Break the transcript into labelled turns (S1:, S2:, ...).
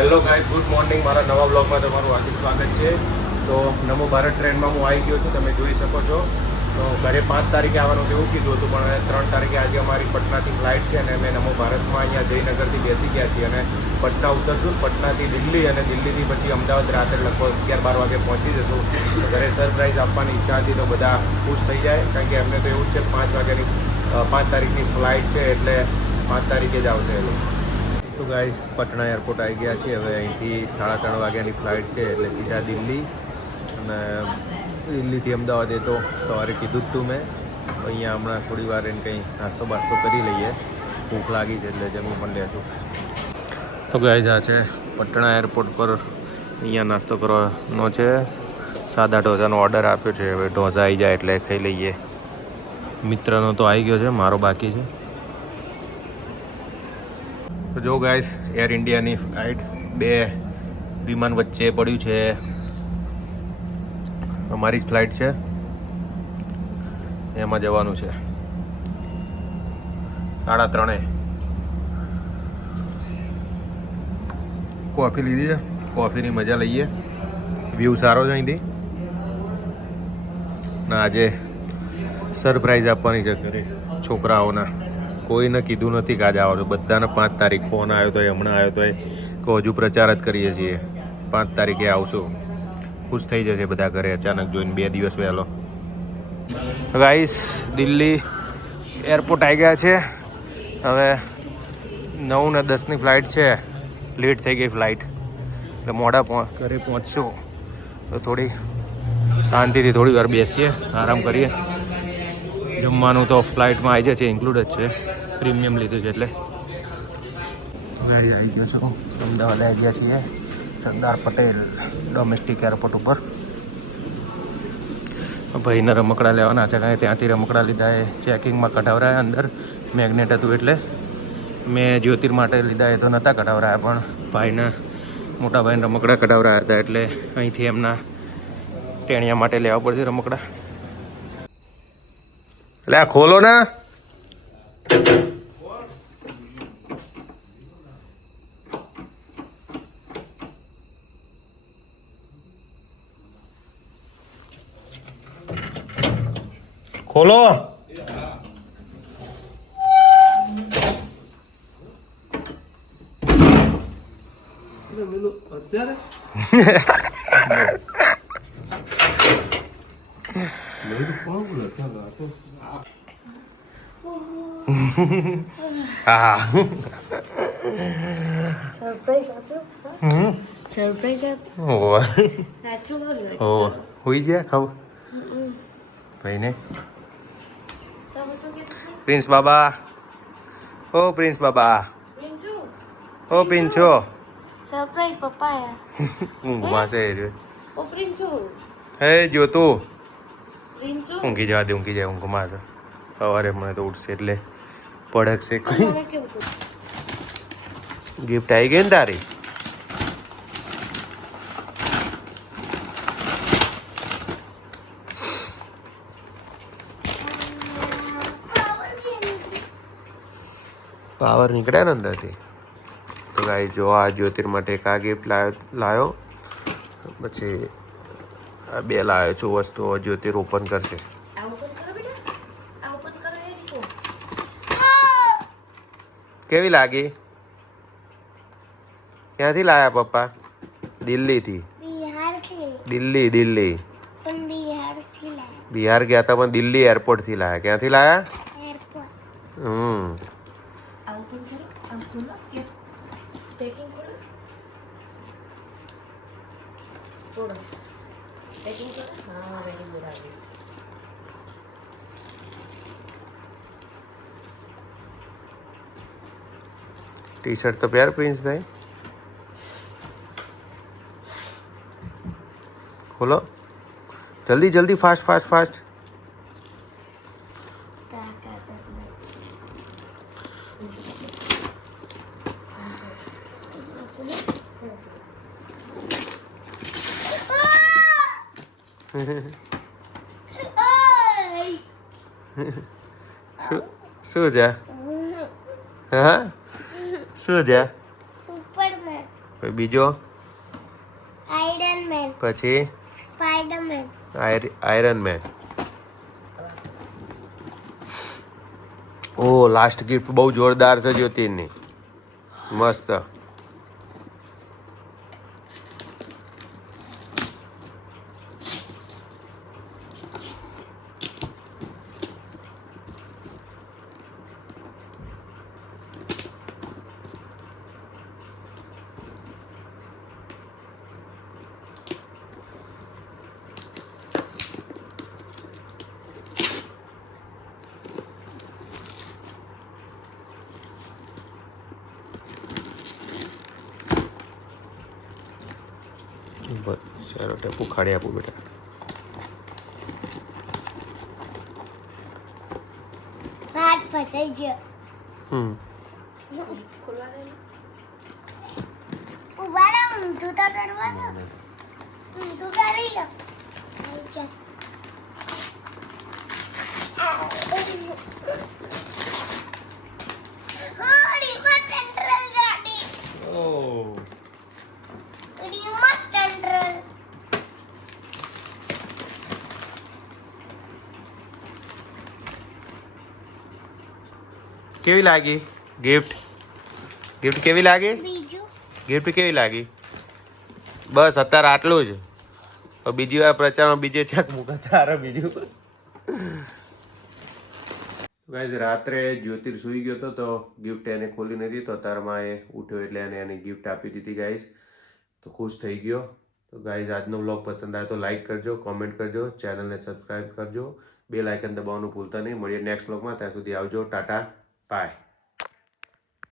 S1: Hello guys good morning મારા નવા બ્લોગમાં તમારું હાર્દિક સ્વાગત છે. તો નમો ભારત ટ્રેનમાં હું આવી ગયો છું. તમે જોઈ શકો છો. તો ઘરે પાંચ તારીખે આવવાનું કેવું કીધું હતું, પણ ત્રણ તારીખે આજે અમારી પટનાથી ફ્લાઇટ છે અને અમે નમો ભારતમાં અહીંયા જયનગરથી બેસી ગયા છીએ અને પટના ઉતરશું. પટનાથી દિલ્હી અને દિલ્હીથી પછી અમદાવાદ રાત્રે લગભગ અગિયાર બાર વાગે પહોંચી જશું. ઘરે સરપ્રાઈઝ આપવાની ઈચ્છા હતી તો બધા ખુશ થઈ જાય, કારણ કે અમને તો એવું જ છે પાંચ વાગ્યાની પાંચ તારીખની ફ્લાઇટ છે એટલે પાંચ તારીખે જ આવશે એ લોકો. તો ગાઈઝ પટણા એરપોર્ટ આવી ગયા છે હવે અહીંથી સાડા ત્રણ વાગ્યાની ફ્લાઇટ છે, એટલે સીધા દિલ્હી. અને દિલ્હીથી અમદાવાદ એ તો સવારે કીધું જ તું મેં. અહીંયા હમણાં થોડી વાર એને કંઈ નાસ્તો બાસ્તો કરી લઈએ. ભૂખ લાગી છે એટલે જમવું પણ લેશું. તો ગાઈઝ આ છે પટણા એરપોર્ટ પર અહીંયા નાસ્તો કરવાનો છે. સાદા ઢોસાનો ઓર્ડર આપ્યો છે. હવે ઢોસા આવી જાય એટલે ખાઈ લઈએ. મિત્રનો તો આવી ગયો છે, મારો બાકી છે. તો જો ગાઈસ એર ઇન્ડિયાની ફ્લાઇટ બે વિમાન વચ્ચે પડ્યું છે. અમારી જ ફ્લાઇટ છે. એમાં જવાનું છે. સાડા ત્રણે. કોફી લીધી છે. કોફીની મજા લઈએ. વ્યૂ સારો છે અહીંથી. ના આજે સરપ્રાઈઝ આપવાની છે ઘરે છોકરાઓના. કોઈને કીધું નથી કે આજે આવવાનું. બધાને પાંચ તારીખ ફોન આવ્યો તો હમણાં આવ્યો તો કે હજુ પ્રચાર જ કરીએ છીએ. પાંચ તારીખે આવશું. ખુશ થઈ જશે બધા ઘરે અચાનક જોઈને બે દિવસ વહેલો. ગાઈસ દિલ્હી એરપોર્ટ આવી ગયા છે. હવે નવ ને દસની ફ્લાઇટ છે. લેટ થઈ ગઈ ફ્લાઇટ એટલે મોડા ઘરે પહોંચશું. તો થોડી શાંતિથી થોડી વાર બેસીએ, આરામ કરીએ. જમવાનું તો ફ્લાઇટમાં આવી જાય છે ઇન્ક્લુડ જ છે. પ્રીમિયમ લીધું છે એટલે. ગાડી આવી ગયો છું અમદાવાદ આવી ગયા છીએ. સરદાર પટેલ ડોમેસ્ટિક એરપોર્ટ ઉપર. ભાઈને રમકડા લેવાના છે કાંઈ. ત્યાંથી રમકડા લીધા એ ચેકિંગમાં કઢાવરાયા અંદર. મેગ્નેટ હતું એટલે. મેં જ્યોતિર માટે લીધા એ તો નહોતા કઢાવરાયા, પણ ભાઈના મોટા ભાઈને રમકડા કઢાવરાયા હતા એટલે અહીંથી એમના ટેણિયા માટે લેવા પડશે રમકડા. એટલે આ ખોલો ને ખોલો હા
S2: સરપ્રાઈઝ આપ્યો
S1: હમ
S2: સરપ્રાઈઝ આપ્યો
S1: ઓવા
S2: સાચું બોલો
S1: ઓ હોઈ ગયા ખાવ ભાઈને
S2: તમે તો કેટલું
S1: પ્રિન્સ બાબા ઓ પ્રિન્સ બાબા
S2: પ્રિન્સુ
S1: ઓ પિંચો
S2: સરપ્રાઈઝ પપ્પા આયા
S1: ઊંઘમાં છે એ રહ્યો.
S2: ઓ પ્રિન્સુ
S1: હે જો તું
S2: પ્રિન્સુ
S1: ઊંઘી જવા દે ઊંઘી જાય ઊંઘમાં સવારે મને તો ઉઠશે એટલે પડકશે ગિફ્ટ આવી ગઈ ને તારી? પાવર નીકળ્યા ને અંદરથી? તો ગાઈ જો આ જ્યોતિર માટે એક આ ગિફ્ટ લાવ્યો લાવ્યો પછી આ બે લાવ્યો છું વસ્તુઓ જ્યોતિર ઓપન કરશે.
S2: આ ઓપન કરો બેટા. આ ઓપન કરો એ રીતો.
S1: કેવી લાગી? ક્યાંથી લાયા પપ્પા? દિલ્હીથી.
S2: બિહારથી.
S1: દિલ્હી દિલ્હી.
S2: પણ બિહારથી લાયા.
S1: બિહાર ગયા હતા પણ દિલ્હી એરપોર્ટથી લાયા. ક્યાંથી લાયા?
S2: એરપોર્ટ
S1: હમ.
S2: આ ઓપન કરો આમ ખોલો કે પેકિંગ કરો તોડો પેકિંગ કરો હા વેરી બરાબર
S1: ટી શર્ટ તો શું શું છે? હા? શું છે?
S2: સુપરમેન.
S1: બીજો?
S3: Iron Man.
S1: પછી?
S3: સ્પાઈડરમેન.
S1: Iron Man. ઓ લાસ્ટ ગિફ્ટ બહુ જોરદાર છે જ્યોતિની મસ્ત બસ ચાલો ટેપુ ખાડી આપું બેટા.
S3: હાથ ફસાઈ ગયો.
S1: હમ.
S2: ખોલવા દે
S3: ઊભા રહો ઊંધું તો કરવા દો ઊંધું કરી લો. આઈ જા. હા, remote control ગાડી.
S1: ઓ
S3: Remote control.
S1: કેવી લાગી? ગિફ્ટ ગિફ્ટ કેવી લાગી? ગિફ્ટ કેવી લાગી? બસ અત્યારે આટલું જ. તો બીજી વાર પ્રચારમાં બીજે ચેક મૂકા તારે બીજું. ગાઈઝ રાત્રે જ્યોતિર સૂઈ ગયો હતો તો ગિફ્ટ એને ખોલી નથી તો તારમાં એ ઉઠ્યો એટલે એને એની ગિફ્ટ આપી દીધી ગાઈઝ તો ખુશ થઈ ગયો. તો ગાઈઝ આજનો વ્લોગ પસંદ આવે તો લાઈક કરજો કોમેન્ટ કરજો ચેનલને સબસ્ક્રાઈબ કરજો. બે લાઇકન દબાવવાનું ભૂલતા નહીં. મળીએ નેક્સ્ટ વ્લોગમાં ત્યાં સુધી આવજો. ટાટા. Bye.